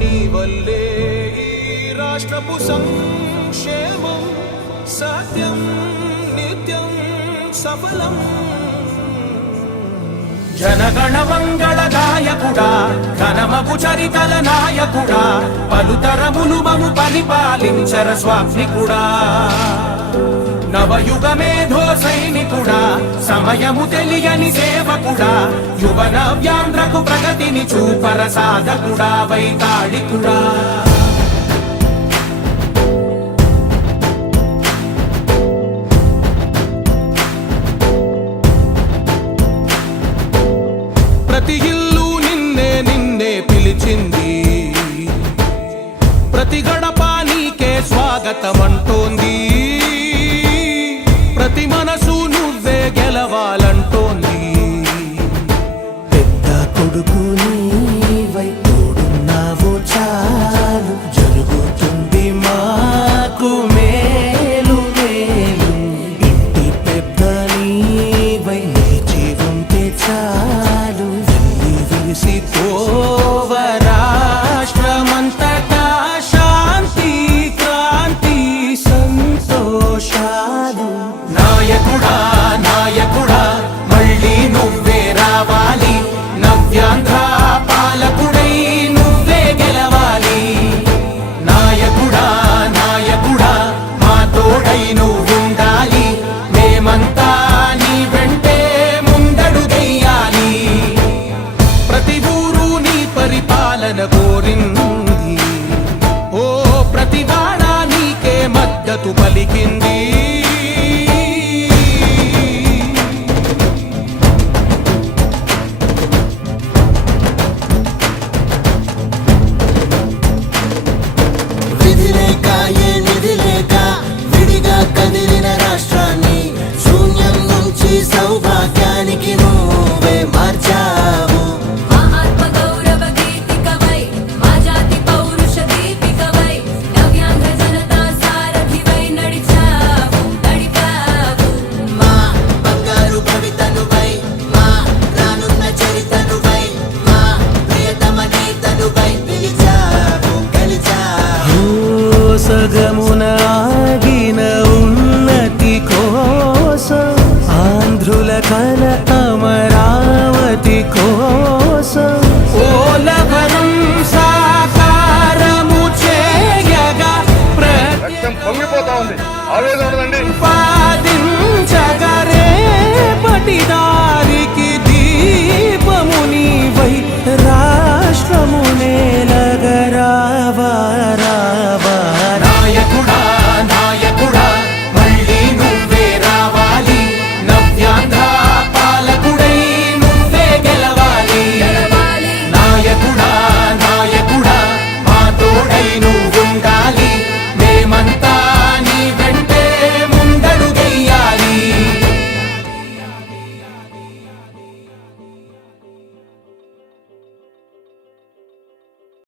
నీ వల్లే ఈ రాష్ట్రపు సంక్షేమం సత్యం నిత్యం సఫలం. జనగణ మంగళ గాయకుడా ఘనమగు చరితల నాయకుడా పలుతరములు మము పరిపాలించర స్వామికుడా. నవయుగ మేధో సైనికుడా సమయము తెలియని సేవకుడా యువన వ్యాంధ్రకు ప్రగతిని చూపర సాధకుడా వైతాళికుడా. ప్రతి ఇల్లు నిన్నే నిన్నే పిలిచింది, ప్రతి గడప నీకే స్వాగతమంటోంది, ప్రతి మనసు నువ్వే గెలవాలంటోంది. పెద్ద కొడుకు నీవై తోడున్నావు చాలు జరుగుతుంది మాకు మేలు మేలు. ఇంటి పెద్ద నీవై నిలిచి ఉంటే చాలు విరిసి పోవ రాష్ట్రమంతటా శాంతి క్రాంతి సంతోషాలు. నాయకుడా నాయకుడా మళ్ళీ నువ్వే రావాలి, నవ్యాంధ్ర పాలకుడై నువ్వే గెలవాలి. నాయకుడా నాయకుడా మా తోడై నువ్వుండాలి, మేమంతా నీ వెంటే ముందడుగెయ్యాలి. ప్రతి ఊరు నీ పరిపాలన కోరింది, ఓ ప్రతి వాడ నీకే మద్దతు పలికింది.